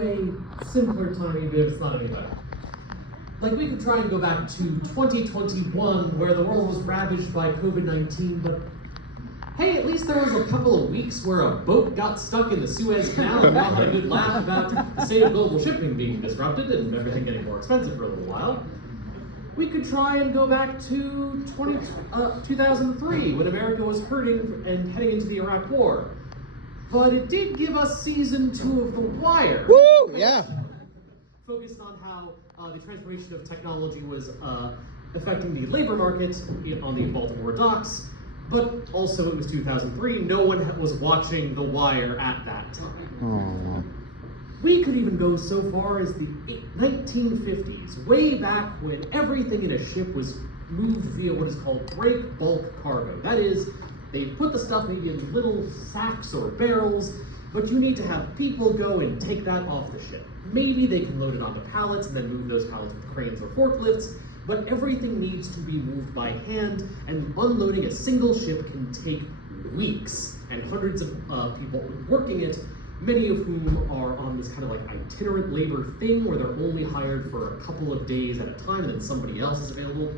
to a simpler time, even if it's not any better. Like, we could try and go back to 2021, where the world was ravaged by COVID-19, but hey, at least there was a couple of weeks where a boat got stuck in the Suez Canal and we all had a good laugh about the state of global shipping being disrupted and everything getting more expensive for a little while. We could try and go back to 2003, when America was hurting and heading into the Iraq War. But it did give us season 2 of The Wire. Woo! Yeah. Focused on how the transformation of technology was affecting the labor market on the Baltimore docks. But also it was 2003, no one was watching The Wire at that time. Aww. We could even go so far as the 1950s, way back when everything in a ship was moved via what is called break bulk cargo. That is, they put the stuff maybe in little sacks or barrels, but you need to have people go and take that off the ship. Maybe they can load it onto pallets and then move those pallets with cranes or forklifts, but everything needs to be moved by hand, and unloading a single ship can take weeks, and hundreds of people working it, many of whom are on this kind of like itinerant labor thing where they're only hired for a couple of days at a time, and then somebody else is available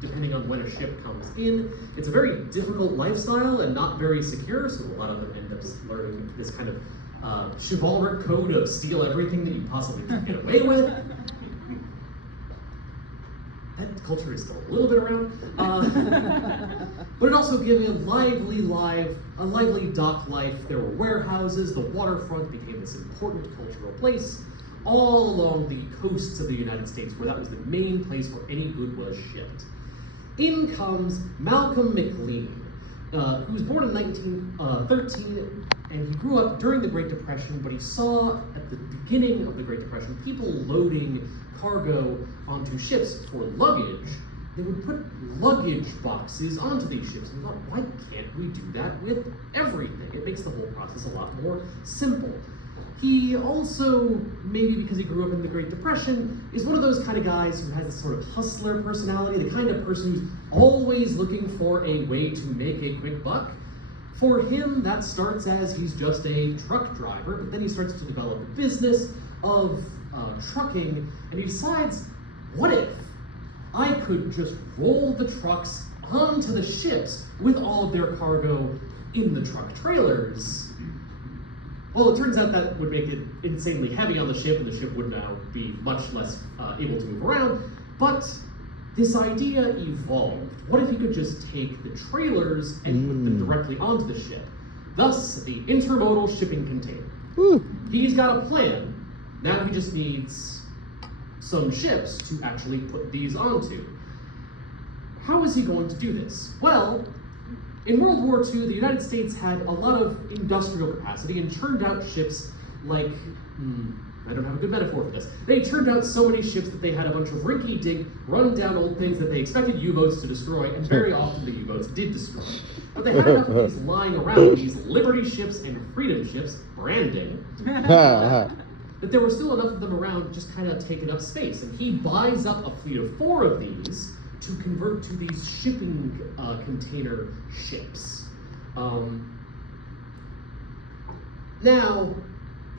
depending on when a ship comes in. It's a very difficult lifestyle and not very secure, so a lot of them end up learning this kind of chivalric code of steal everything that you possibly can get away with. That culture is still a little bit around, but it also gave a lively dock life. There were warehouses, the waterfront became this important cultural place all along the coasts of the United States, where that was the main place where any good was shipped. In comes Malcolm McLean, who was born in 1913, and he grew up during the Great Depression, but he saw at the beginning of the Great Depression people loading cargo onto ships for luggage. They would put luggage boxes onto these ships, and he thought, why can't we do that with everything? It makes the whole process a lot more simple. He also, maybe because he grew up in the Great Depression, is one of those kind of guys who has this sort of hustler personality, the kind of person who's always looking for a way to make a quick buck. For him, that starts as he's just a truck driver, but then he starts to develop a business of trucking, and he decides, what if I could just roll the trucks onto the ships with all of their cargo in the truck trailers? Well, it turns out that would make it insanely heavy on the ship, and the ship would now be much less able to move around, but this idea evolved. What if he could just take the trailers and put them directly onto the ship? Thus, the intermodal shipping container. He's got a plan. Now he just needs some ships to actually put these onto. How is he going to do this? Well, in World War II, the United States had a lot of industrial capacity and churned out ships like, I don't have a good metaphor for this. They churned out so many ships that they had a bunch of rinky-dink, run-down old things that they expected U-boats to destroy, and very often the U-boats did destroy. But they had enough of these lying around, these Liberty ships and Freedom ships, branding, that there were still enough of them around just kind of taking up space. And he buys up a fleet of 4 of these to convert to these shipping container ships. Now,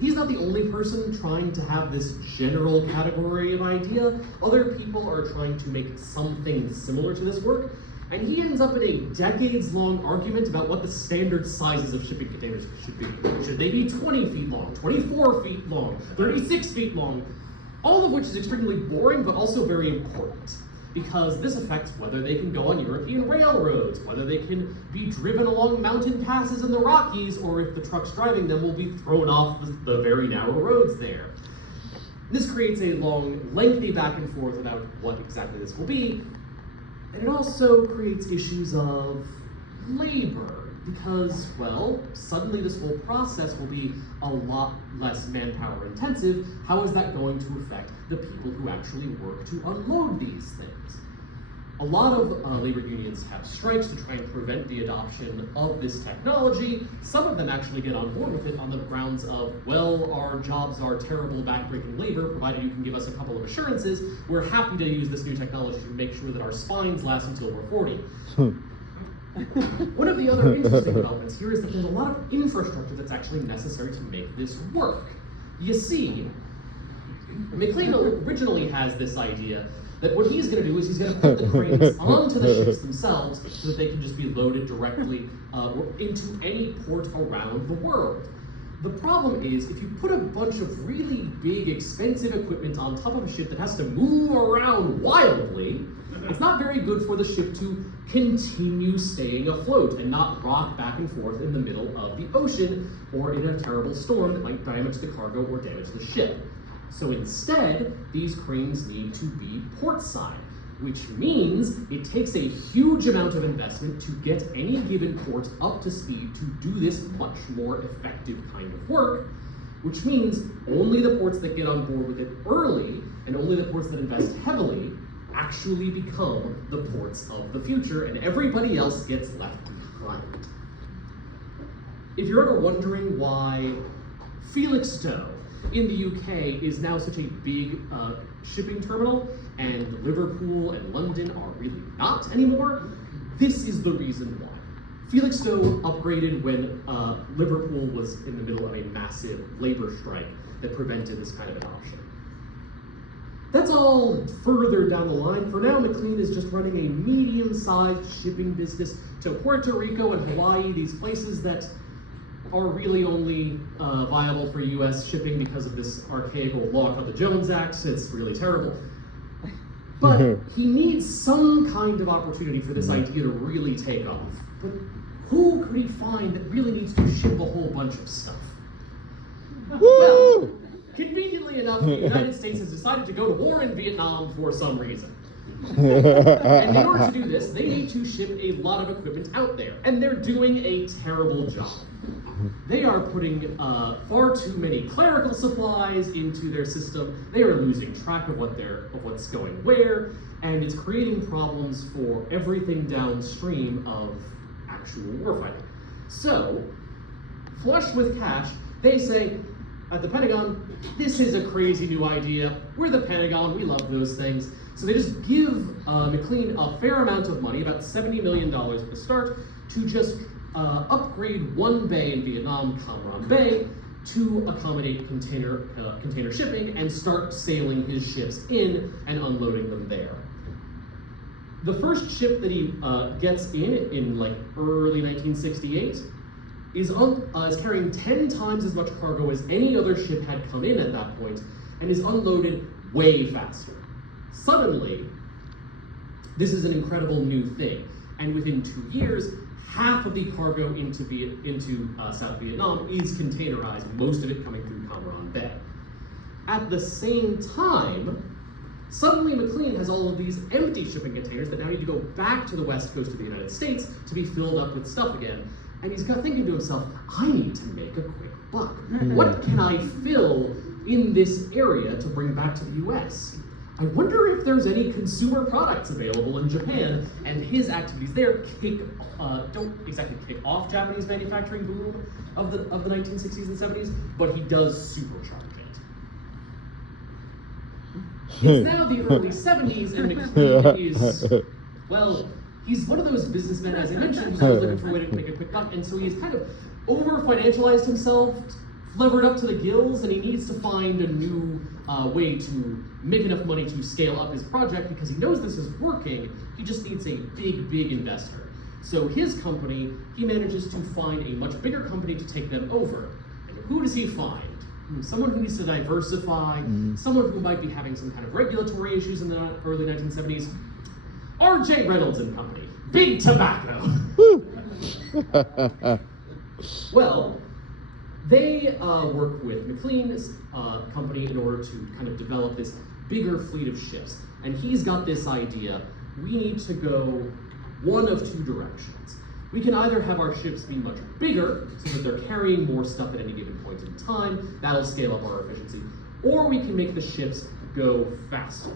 he's not the only person trying to have this general category of idea. Other people are trying to make something similar to this work, and he ends up in a decades-long argument about what the standard sizes of shipping containers should be. Should they be 20 feet long, 24 feet long, 36 feet long? All of which is extremely boring, but also very important, because this affects whether they can go on European railroads, whether they can be driven along mountain passes in the Rockies, or if the trucks driving them will be thrown off the very narrow roads there. This creates a long, lengthy back and forth about what exactly this will be, and it also creates issues of labor, because, well, suddenly this whole process will be a lot less manpower intensive. How is that going to affect the people who actually work to unload these things? A lot of labor unions have strikes to try and prevent the adoption of this technology. Some of them actually get on board with it on the grounds of, well, our jobs are terrible, backbreaking labor, provided you can give us a couple of assurances. We're happy to use this new technology to make sure that our spines last until we're 40. One of the other interesting developments here is that there's a lot of infrastructure that's actually necessary to make this work. You see, McLean originally has this idea that what he's going to do is he's going to put the cranes onto the ships themselves so that they can just be loaded directly into any port around the world. The problem is, if you put a bunch of really big, expensive equipment on top of a ship that has to move around wildly, it's not very good for the ship to continue staying afloat and not rock back and forth in the middle of the ocean or in a terrible storm that might damage the cargo or damage the ship. So instead, these cranes need to be port-side, which means it takes a huge amount of investment to get any given port up to speed to do this much more effective kind of work, which means only the ports that get on board with it early and only the ports that invest heavily actually become the ports of the future, and everybody else gets left behind. If you're ever wondering why Felixstowe in the UK is now such a big shipping terminal, and Liverpool and London are really not anymore, this is the reason why. Felixstowe upgraded when Liverpool was in the middle of a massive labor strike that prevented this kind of an option. That's all further down the line. For now, McLean is just running a medium-sized shipping business to Puerto Rico and Hawaii, these places that are really only viable for US shipping because of this archaic old law called the Jones Act. It's really terrible. But he needs some kind of opportunity for this idea to really take off. But who could he find that really needs to ship a whole bunch of stuff? Well, conveniently enough, the United States has decided to go to war in Vietnam for some reason. And in order to do this, they need to ship a lot of equipment out there, and they're doing a terrible job. They are putting far too many clerical supplies into their system. They are losing track of what's going where, and it's creating problems for everything downstream of actual warfighting. So, flush with cash, they say at the Pentagon, this is a crazy new idea. We're the Pentagon, we love those things. So they just give McLean a fair amount of money, about $70 million at the start, to just upgrade one bay in Vietnam, Cam Ranh Bay, to accommodate container shipping and start sailing his ships in and unloading them there. The first ship that he gets in like early 1968 is carrying 10 times as much cargo as any other ship had come in at that point, and is unloaded way faster. Suddenly, this is an incredible new thing, and within 2 years, half of the cargo into South Vietnam is containerized, most of it coming through Cam Ranh Bay. At the same time, suddenly McLean has all of these empty shipping containers that now need to go back to the west coast of the United States to be filled up with stuff again. And he's got thinking to himself, I need to make a quick buck. What can I fill in this area to bring back to the US? I wonder if there's any consumer products available in Japan, and his activities there don't exactly kick off Japanese manufacturing boom of the 1960s and 70s, but he does supercharge it. It's now the early 70s, and McLean is, well, he's one of those businessmen, as I mentioned, who's always looking for a way to make a quick buck, and so he's kind of over-financialized himself, levered up to the gills, and he needs to find a new way to make enough money to scale up his project because he knows this is working. He just needs a big, big investor. So his company, he manages to find a much bigger company to take them over. And who does he find? Someone who needs to diversify, someone who might be having some kind of regulatory issues in the early 1970s. R.J. Reynolds and Company, Big Tobacco. Well, they work with McLean's company in order to kind of develop this bigger fleet of ships. And he's got this idea, we need to go one of two directions. We can either have our ships be much bigger, so that they're carrying more stuff at any given point in time, that'll scale up our efficiency, or we can make the ships go faster.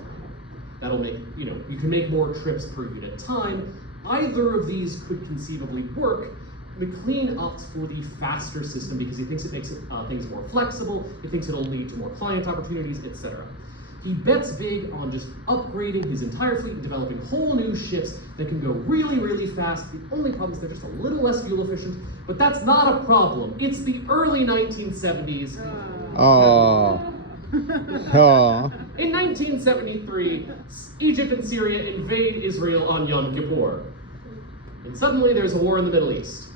That'll make, you can make more trips per unit time. Either of these could conceivably work. McLean opts for the faster system because he thinks it makes things more flexible, he thinks it'll lead to more client opportunities, etc. He bets big on just upgrading his entire fleet and developing whole new ships that can go really, really fast. The only problem is they're just a little less fuel efficient, but that's not a problem. It's the early 1970s. Oh. Oh. In 1973, Egypt and Syria invade Israel on Yom Kippur. And suddenly there's a war in the Middle East.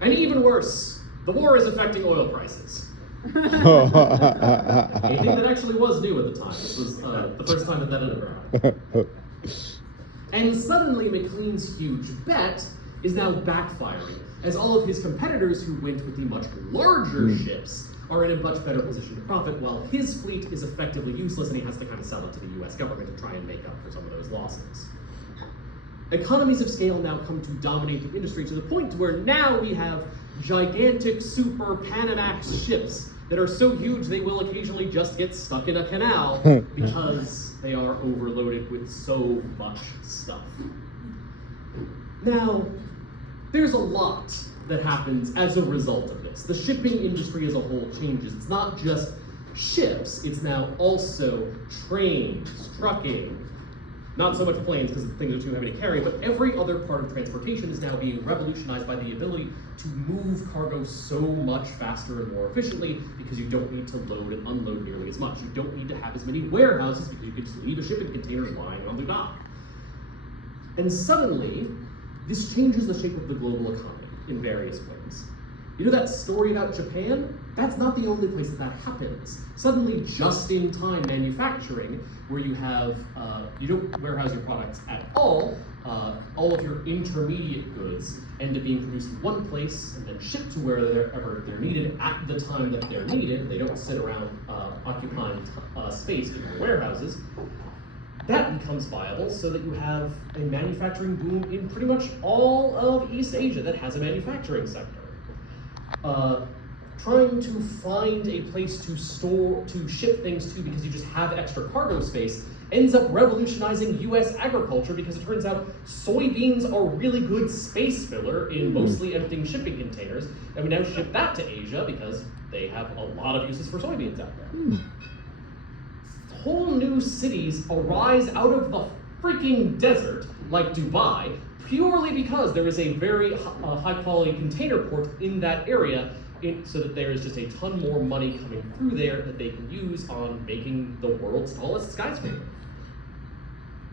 And even worse, the war is affecting oil prices. A thing that actually was new at the time. This was the first time that had ever happened. And suddenly McLean's huge bet is now backfiring, as all of his competitors who went with the much larger ships are in a much better position to profit, while his fleet is effectively useless and he has to kind of sell it to the US government to try and make up for some of those losses. Economies of scale now come to dominate the industry to the point where now we have gigantic super Panamax ships that are so huge they will occasionally just get stuck in a canal because they are overloaded with so much stuff. Now, there's a lot that happens as a result of this. The shipping industry as a whole changes. It's not just ships, it's now also trains, trucking, not so much planes because things are too heavy to carry, but every other part of transportation is now being revolutionized by the ability to move cargo so much faster and more efficiently because you don't need to load and unload nearly as much. You don't need to have as many warehouses because you can just leave a shipping container lying on the dock. And suddenly, this changes the shape of the global economy in various ways. You know that story about Japan? That's not the only place that that happens. Suddenly, just-in-time manufacturing, where you have, you don't warehouse your products at all of your intermediate goods end up being produced in one place and then shipped to wherever they're needed at the time that they're needed. They don't sit around occupying space in your warehouses. That becomes viable so that you have a manufacturing boom in pretty much all of East Asia that has a manufacturing sector. Trying to find a place to ship things to because you just have extra cargo space ends up revolutionizing US agriculture because it turns out soybeans are really good space filler in mostly emptying shipping containers, and we now ship that to Asia because they have a lot of uses for soybeans out there. Whole new cities arise out of the freaking desert, like Dubai, purely because there is a very high-quality container port in that area, so that there is just a ton more money coming through there that they can use on making the world's tallest skyscraper.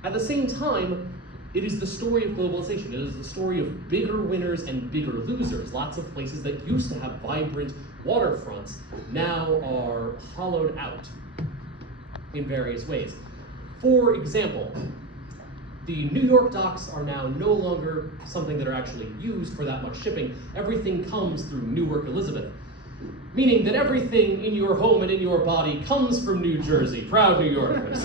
At the same time, it is the story of globalization. It is the story of bigger winners and bigger losers. Lots of places that used to have vibrant waterfronts now are hollowed out in various ways. For example, the New York docks are now no longer something that are actually used for that much shipping. Everything comes through Newark, Elizabeth, meaning that everything in your home and in your body comes from New Jersey. Proud New Yorkers.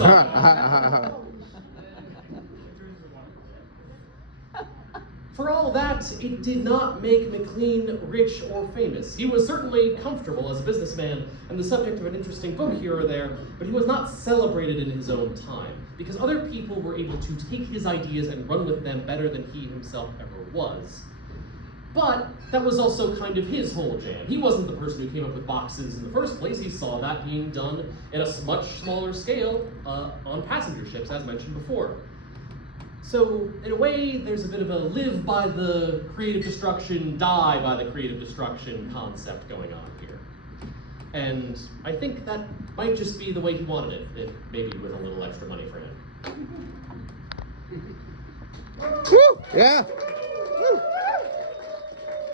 For all that, it did not make McLean rich or famous. He was certainly comfortable as a businessman and the subject of an interesting book here or there, but he was not celebrated in his own time, because other people were able to take his ideas and run with them better than he himself ever was. But that was also kind of his whole jam. He wasn't the person who came up with boxes in the first place. He saw that being done at a much smaller scale on passenger ships, as mentioned before. So, in a way, there's a bit of a live by the creative destruction, die by the creative destruction concept going on here. And I think that might just be the way he wanted it, maybe with a little extra money for him. Woo! Yeah! Woo!